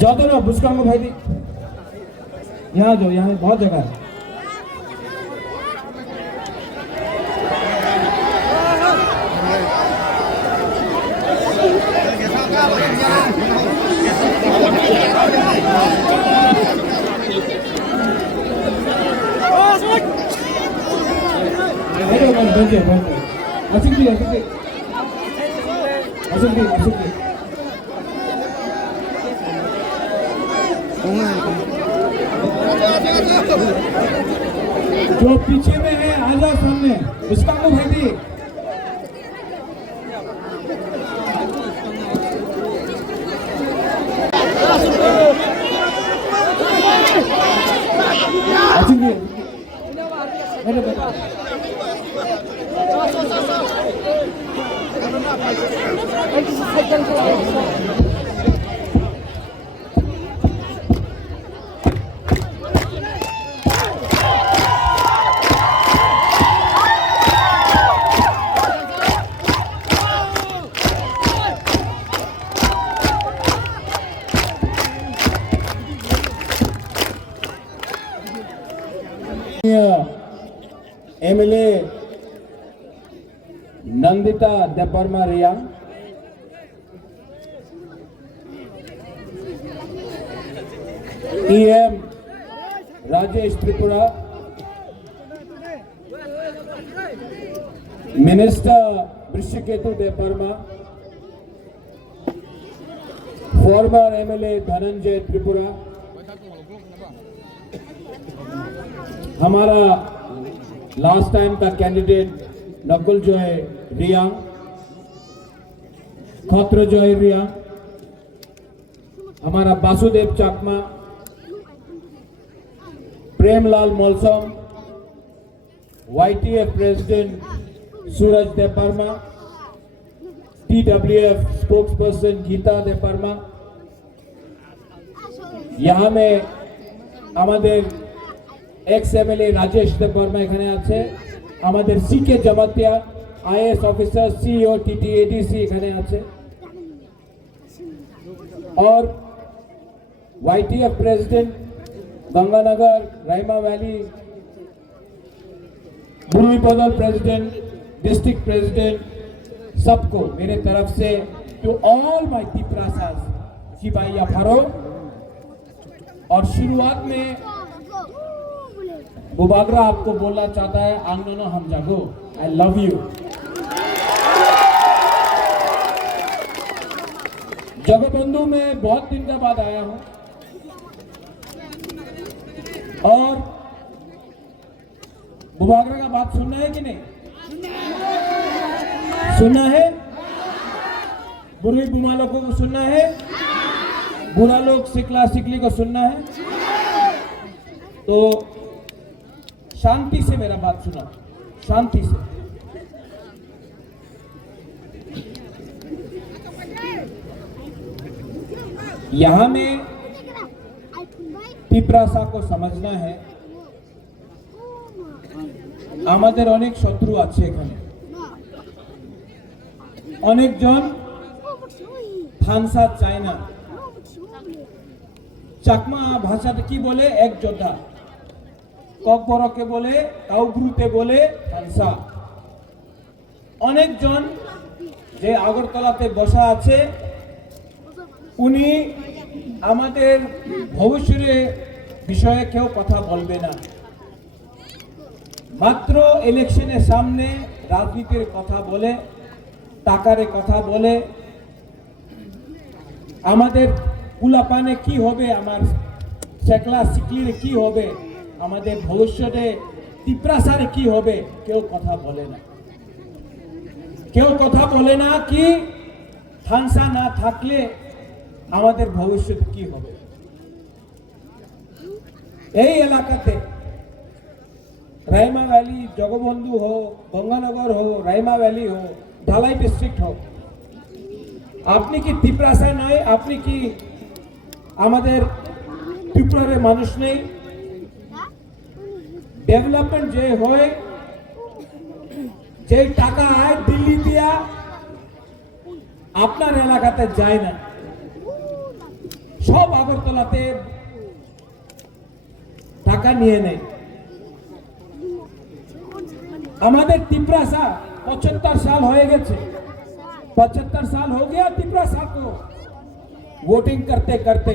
जाओ तो ना बुस्कांगो भाई दी यहाँ जाओ, यहाँ बहुत जगह है। जो पीछे में है आजा सामने उसका को भाई दी एमएलए नंदिता देपरमा रिया, EM Rajesh Tripura, minister Brishaketu Debbarma, former MLA Dhananjay Tripura, हमारा लास्ट टाइम का कैंडिडेट नकुल जॉय रिया, खत्र जॉय रिया, हमारा वासुदेव चाकमा, प्रेमलाल मौलसम, YTF president Suraj Debbarma, TWF spokesperson Gita Debbarma, यहाँ में हमारे एक्स एमएलए राजेश देपरमा एखाने आछे, हमारे CK Jamatia IAS officer CEO TTADC एखाने आछे, और YTF president Ganganagar Raima valley, बुरुईपदल प्रेसिडेंट, डिस्ट्रिक्ट प्रेसिडेंट, सबको मेरे तरफ से टू ऑल माय तिप्रासास शिवाया फारो। और शुरुआत में बुबागरा आपको बोलना चाहता है, आंगनो हम जागो, आई लव यू। जगबंधु में बहुत दिन के बाद आया हूं और बुबागरा का बात सुनना है कि नहीं सुनना है? बुरी बुमा लोगों को सुनना है, बुरा लोग सिकला सिकली को सुनना है, तो शांति से मेरा बात सुना, शांति से। यहां में तिप्रासा को समझना है, আমাদের অনেক শত্রু আছে এখানে, অনেকজন থানসা চায় না। চাকমা ভাষাতে কি বলে? এক যোদ্ধা। ককবরকে বলে, কাউগ্রুতে বলে থানসা। অনেকজন যে আগরতলাতে বসা আছে উনি আমাদের ভবিষ্যতের বিষয়ে কেউ কথা বলবে না, মাত্র ইলেকশনের সামনে রাজনীতির কথা বলে, টাকারে কথা বলে, আমাদের পুলাপানে কি হবে, আমার শেখলা সিকলির কি হবে, আমাদের ভবিষ্যতে তিপ্রাসারে কি হবে, কেউ কথা বলে না। কেউ কথা বলে না কি থানসা না থাকলে আমাদের ভবিষ্যতে কি হবে। এই এলাকাতে राइमा वैली, जगबंधु हो, गंगानगर हो, राइमा वैली हो, ढालाई डिस्ट्रिक्ट हो, आपनी की तिप्रासा नय, आपनी की आमादेर त्रिपुरार मानुष नहीं। डेवलपमेंट जे होय, जे टाका आय दिल्ली दिया आपनार एलाकाते जाय ना, सब আগরতলাতে টাকা নিয়ে নেয়। আমাদের तिपरासा 75 साल हो गए, 75 साल हो गया तिपरासा को वोटिंग करते करते।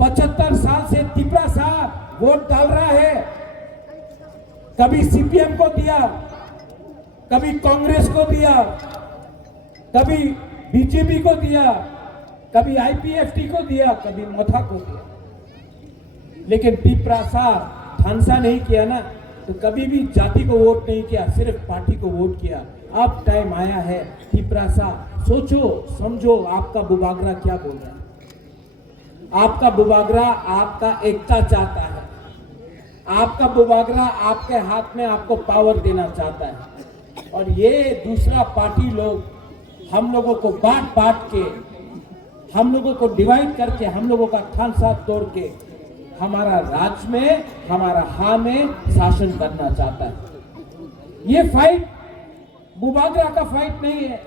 75 साल से तिपरासा वोट डाल रहा है। कभी सीपीएम को दिया, कभी कांग्रेस को दिया, कभी बीजेपी को दिया, कभी आईपीएफटी को दिया, कभी मथा को दिया, लेकिन तिपरासा ठानसा नहीं किया ना, तो कभी भी जाति को वोट नहीं किया, सिर्फ पार्टी को वोट किया। अब टाइम आया है तिपरासा, सोचो समझो आपका बुबागरा क्या बोल रहा है। आपका बुबागरा आपका एकता चाहता है, आपका बुबागरा आपके हाथ में आपको पावर देना चाहता है। और ये दूसरा पार्टी लोग हम लोगों को बांट बांट के, हम लोगों को डिवाइड करके, हम लोगों का ठानसा तोड़ के हमारा राज्य में, हमारा हाँ में शासन करना चाहता है। ये फाइट बुबागरा का फाइट नहीं है,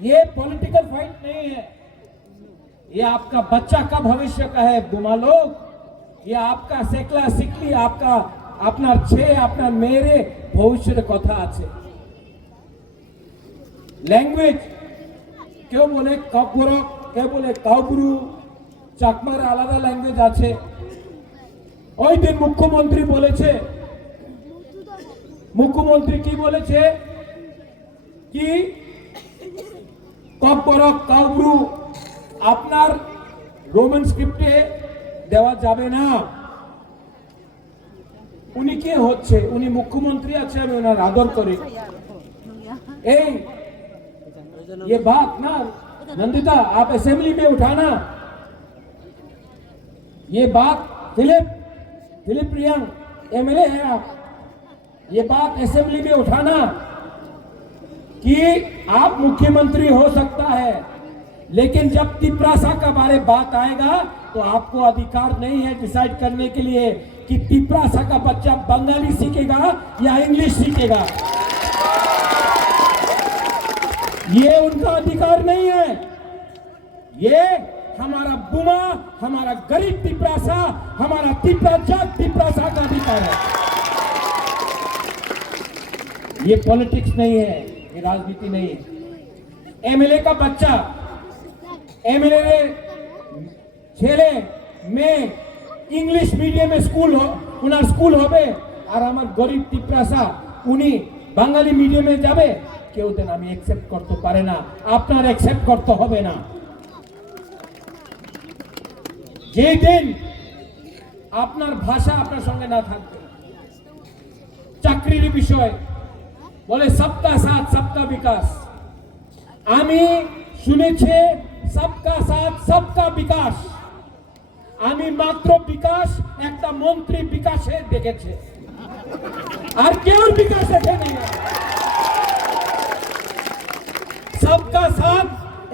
ये पॉलिटिकल फाइट नहीं है, ये आपका बच्चा का भविष्य का है बुमा लोग। ये आपका सेकला सिकली, आपका अपना छे अपना मेरे भविष्य कथा আছে। लैंग्वेज क्यों बोले ककबरक, क्यों बोले काउब्रु, চাকমার আলাদা ল্যাঙ্গুয়েজ আছে। ওই দিন মুখ্যমন্ত্রী বলেছে, মুখ্যমন্ত্রী কি বলেছে কি ককবরক কাউব্রু আপনার রোমান স্ক্রিপ্টে দেওয়া যাবে না। উনি কে হচ্ছে? উনি মুখ্যমন্ত্রী আছে, আমি ওনার আদর করি। এই ये बात ना नंदिता आप असेंबली में उठाना, ये बात फिलिप रियांग एमएलए है आप, ये बात असेंबली में उठाना कि आप मुख्यमंत्री हो सकता है, लेकिन जब तिपरासा का बारे बात आएगा तो आपको अधिकार नहीं है डिसाइड करने के लिए कि तिपरासा का बच्चा बंगाली सीखेगा या इंग्लिश सीखेगा। ये उनका अधिकार नहीं है, ये हमारा बुमा, हमारा गरीब तिपरासा, हमारा तिपरासा का अधिकार है। ये पॉलिटिक्स नहीं है, ये राजनीति नहीं है। एमएलए का बच्चा, एमएलए छेले में इंग्लिश मीडियम स्कूल हो, उनार स्कूल होबे, और हमार गरीब तिपरासा उनी बांगाली मीडियम में जाबे, কেউ দেন আমি অ্যাকসেপ্ট করতে পারে না, আপনার অ্যাকসেপ্ট করতে হবে না। যে দিন আপনার ভাষা আপনার সঙ্গে না থাকবে, চাকরির বিষয় বলে সবকা সাথ সবকা বিকাশ, আমি শুনেছি সবকা সাথ সবকা বিকাশ, আমি মাত্র বিকাশ একটা মন্ত্রী বিকাশে দেখেছে, আর কেউ বিকাশ দেখেনি। सबका साथ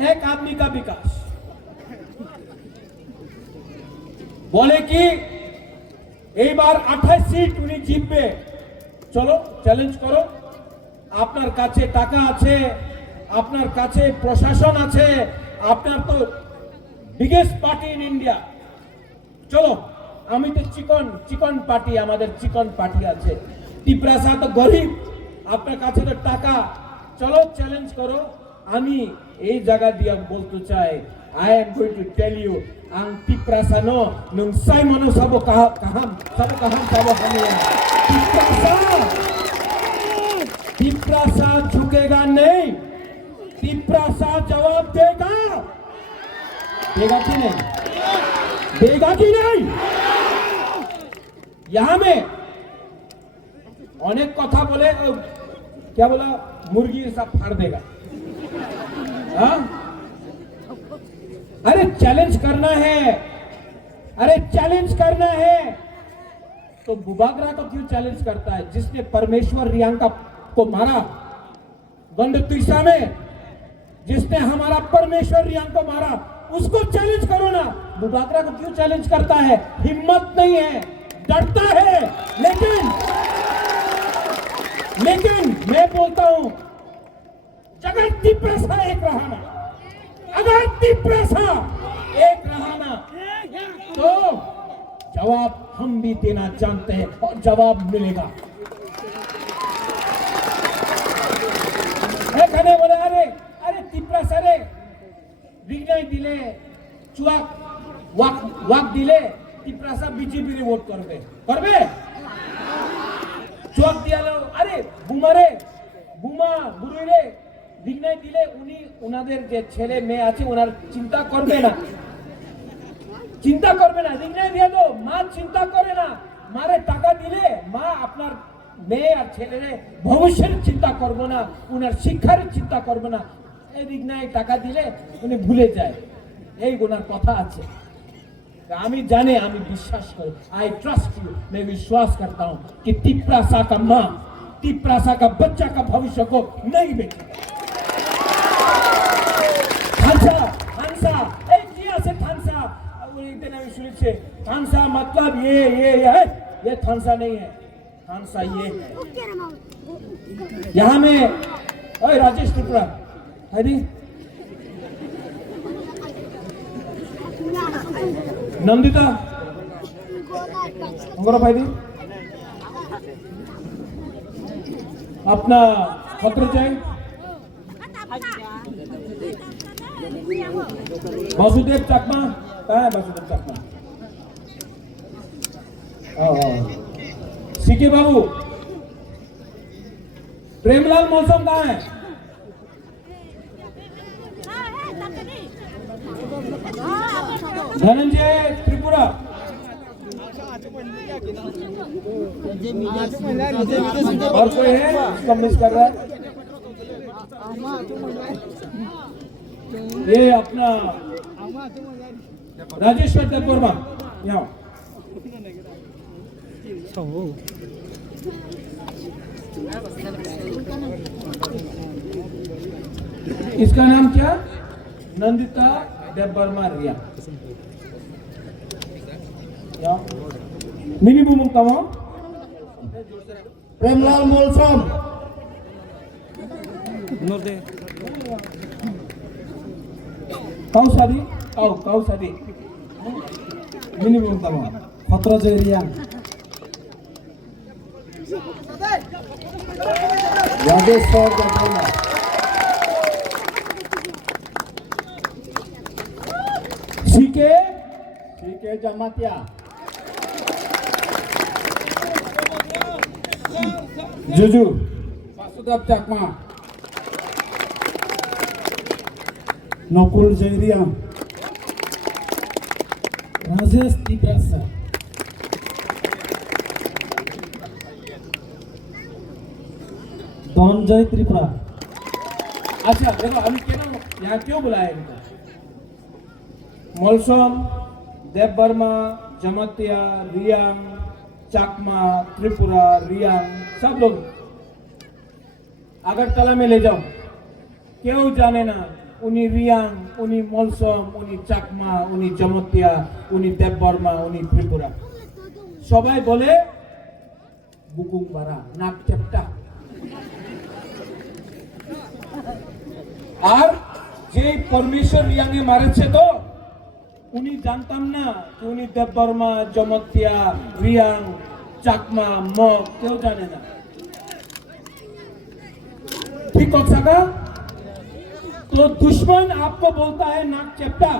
एक आदमी का विकास बोले कि এই বার 28 সিট উনি জিতবে, চলো চ্যালেঞ্জ করো, আপনার কাছে টাকা আছে, আপনার কাছে প্রশাসন আছে, আপনার তো বিগেস্ট পার্টি ইন ইন্ডিয়া, চলো আমি তো চিকন পার্টি, আমাদের চিকন পার্টি আছে, তিপরাসা তো গরিব, আপনার কাছে তো টাকা, চলো চ্যালেঞ্জ করো। আমি এই জায়গা দিয়ে বলতে চাই, I am going to tell you আং তিপরাসানো নং সাইমনো সাবো কাহাম সাবো হামিয়া तिपरासा झुकेगा नहीं, तिपरासा जवाब देगा, देगा कि नहीं, देगा कि नहीं। यहां में अनेक कथा बोले, क्या बोला, मुर्गी सब फाड़ देगा। हाँ? अरे चैलेंज करना है, अरे चैलेंज करना है तो बुबागरा को क्यों चैलेंज करता है? जिसने परमेश्वर रियांका को मारा गंड तीसा में, जिसने हमारा परमेश्वर रियांग को मारा, उसको चैलेंज करो ना। बुबागरा को क्यों चैलेंज करता है? हिम्मत नहीं है, डरता है। लेकिन मैं बोलता हूं, अगर तिपरासा एक रहा ना, अगर तिपरासा एक रहा ना तो जवाब हम भी देना जानते हैं और जवाब मिलेगा। এখানে বলে আরে আরে তিপ্রা সারে বিজয় দিলে চুয়াক ওয়াক ওয়াক দিলে তিপ্রা সা বিজেপি রে ভোট করবে করবে চুয়াক দিয়ালো আরে বুমারে বুমা বুড়িরে বিজয় দিলে উনি ওনাদের যে ছেলে মেয়ে আছে ওনার চিন্তা করবে না বিজয় দিয়ে দাও মা চিন্তা করে না মারে টাকা দিলে মা আপনার মেয়ে আর ছেলেরে ভবিষ্যের চিন্তা করবো না উনার শিক্ষার চিন্তা করবো না এই বিঘ্নায় টাকা দিলে উনি ভুলে যায় এই ওনার কথা আছে আমি জানি আমি বিশ্বাস করি आई ट्रस्ट यू मैं विश्वास करता हूं कि तिप्रासा का मां तिप्रासा का बच्चा का भविष्य को नहीं बेचेगा थानसा थानसा एक किया से थानसा एक दिन আমি শুনেছি थानसा मतलब ये थानसा नहीं है थानसा ये है यहाँ में ओए राजेश त्रिपुरा है नंदिता हमारा भाई दी अपना पत्र चाहिए वासुदेव चकमा कहाँ है वासुदेव चकमा सीके बाबू प्रेमलाल मौसम कहाँ है धनंजय त्रिपुरा और कोई है कम मिस कर रहा है ये अपना राजेश्वर देववर्मा यहाँ इसका नाम क्या नंदिता देववर्मा रिया मिनी बुमुंग तमो प्रेमलाल मोलसम काउ शादी काउ शादी मिनी बुमुंग तमो खतरा जरिया राजेश्वर देववर्मा सीके जमातिया जुजू वासुदेव चकमा नकुल जैरिया राजेश तिप्रासा धनंजय त्रिपुरा अच्छा देखो हम यहाँ क्यों बुलाए इनको मलसम देववर्मा जमतिया रियांग चाकमा त्रिपुरा रियांग सब लोग अगरतला में ले जाओ क्यों जाने ना उन्हीं रियांग उन्हीं मलसम उन्हीं चाकमा उन्हीं जमतिया उन्हीं देववर्मा उन्हीं त्रिपुरा सबाई बोले बुकुंग बारा नाक चपटा और जे परमेश्वर रियांगे मारे छे तो उन्हीं जानता ना कि उन्हीं देववर्मा जमतिया रियांग चाकमा मग क्यों जाने ना ठीक हो सका तो दुश्मन आपको बोलता है नाक चपटा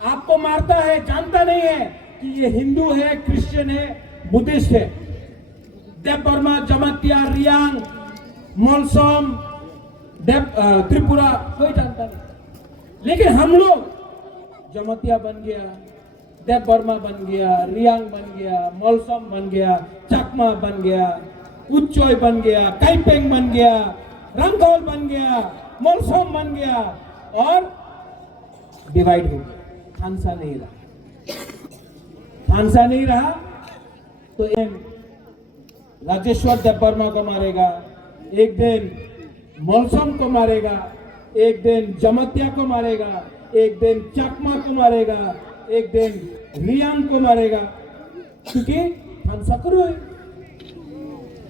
आपको मारता है जानता नहीं है कि ये हिंदू है क्रिश्चियन है बुद्धिस्ट है देववर्मा जमतिया रियांग मलसम त्रिपुरा कोई जानता नहीं लेकिन हम लोग जमतिया बन गया देववर्मा बन गया रियांग बन गया मलसम बन गया चकमा बन गया उच्चोय बन गया काइपेंग बन गया रंगौल बन गया मलसम बन गया और डिवाइड हो गया थानसा नहीं रहा तो राजेश्वर देववर्मा को मारेगा एक दिन मलसम को मारेगा एक दिन जमतिया को मारेगा एक दिन चकमा को मारेगा एक दिन रियांग को मारेगा क्योंकि थानसा करो है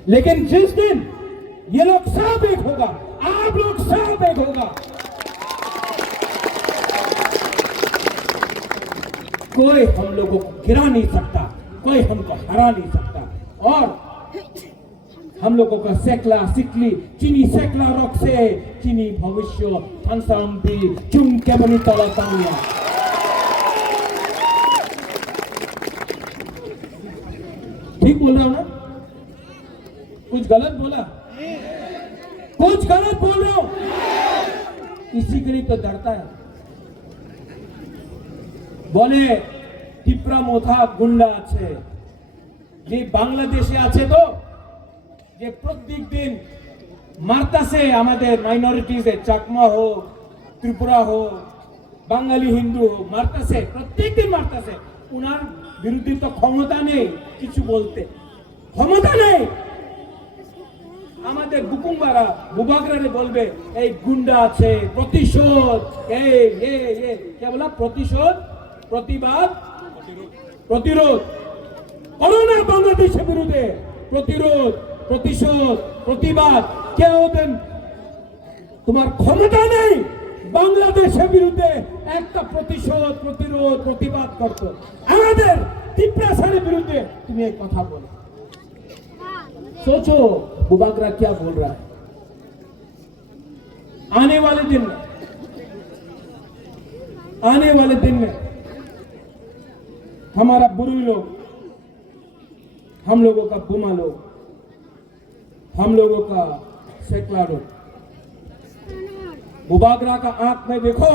लेकिन जिस दिन ये लोग सब एक होगा आप लोग सब एक होगा कोई हम लोगों को गिरा नहीं सकता, कोई हमको हरा नहीं सकता। और हम लोगों का सेकला सिकली चीनी सेकला रॉक से चीनी भविष्य थानसाम्पी चुम केमनी तला तांगिया। ठीक बोल रहा हूं ना? कुछ गलत बोला? कुछ गलत बोल रहा हूं? किसी के लिए तो डरता है। বলে টিপরা মোথা গুন্ডা আছে, যে বাংলাদেশে আছে তো, যে প্রত্যেক দিন মারতাছে আমাদের মাইনরিটিজে, চাকমা হোক, ত্রিপুরা হোক, বাঙালি হিন্দু হোক, মারতাছে, প্রত্যেক দিন মারতাছে। উনার বিরুদ্ধে তো ক্ষমতা নেই কিছু বলতে, ক্ষমতা নেই। আমাদের বুকুমবারা বুবাগরারে বলবে এই গুন্ডা আছে, প্রতিশোধ, কে বলা, প্রতিশোধ, প্রতিবাদ, প্রতিরোধ করোনা বাংলাদেশের বিরুদ্ধে, প্রতিরোধ, প্রতিশোধ, প্রতিবাদ কেউ দেন। তোমার ক্ষমতা নেই বাংলাদেশের বিরুদ্ধে একটা প্রতিশোধ, প্রতিরোধ, প্রতিবাদ করতে। আমাদের টিপ্রাসারের বিরুদ্ধে তুমি এই কথা বলো। सोचो बुबागरा क्या बोल रहा है। आने वाले दिन में, आने वाले दिन में हमारा बुरी लोग, हम लोगों का बुमा लोग, हम लोगों का सेकला लोग, बुबागरा का आंख में देखो,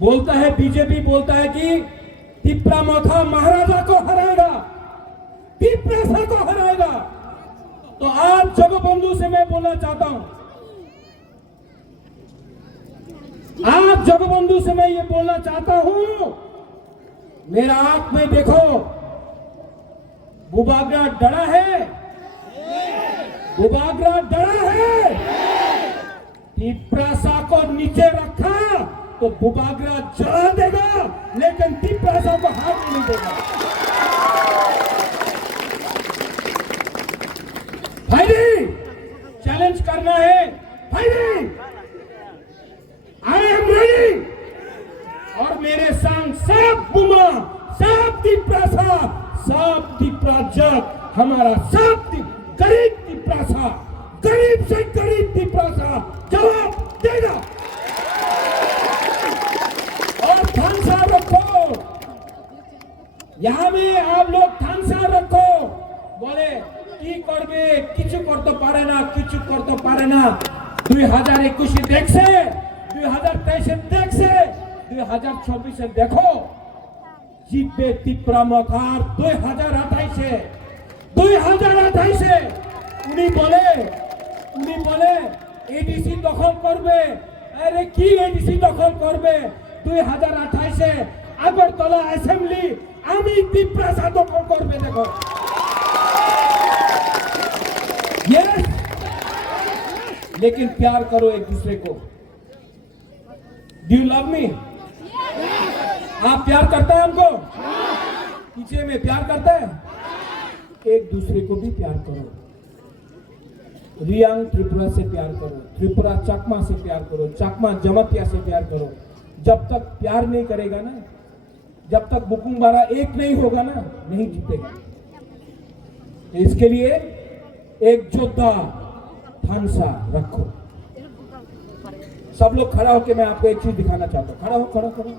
बोलता है, बीजेपी बोलता है कि टिप्रा मोथा महाराजा को हराएगा, टिप्रासा को हराएगा। तो आज जगबंधु से मैं बोलना चाहता हूं, आज जगबंधु से मैं ये बोलना चाहता हूं, मेरा आंख में देखो, बुबागरा डरा है, बुबागरा डरा है। टिप्रासा को नीचे रखा तो बुबागरा जला देगा, लेकिन टिप्रासा को हाथ नहीं देगा। भाई चैलेंज करना है, भाई आई एम रेडी। और मेरे संग सब बुमा, सब टिप्रासा, सब टिप्राजक, हमारा सब गरीब टिप्रासा, गरीब से गरीब टिप्रासा जवाब देगा। और थानसा रखो, यहां में आप लोग थानसा रखो। बोले কি করবে, কিছু করতে পারে না, কিছু করতে পারে না। 2021 দেখছে, 2023 দেখছে, 2024 দেখো জিতবে টিপ্রা মথার। 2028 উনি বলে এডিসি দখল করবে। আরে কি এডিসি দখল করবে? 2028 আগরতলা অ্যাসেম্বলি আমি টিপ্রাসা দখল করবে। দেখো यस, लेकिन प्यार करो एक दूसरे को। Do you love me? आप प्यार करता है हमको? पीछे में प्यार करता है। एक दूसरे को भी प्यार करो। रियांग त्रिपुरा से प्यार करो, त्रिपुरा चकमा से प्यार करो, चकमा जमतिया से प्यार करो। जब तक प्यार नहीं करेगा ना, जब तक बुकुमबारा एक नहीं होगा ना, नहीं जीतेगा। इसके लिए एक योद्धा थानसा रखो। सब लोग खड़ा होकर मैं आपको एक चीज दिखाना चाहता हूं। खड़ा हो, खड़ा करो।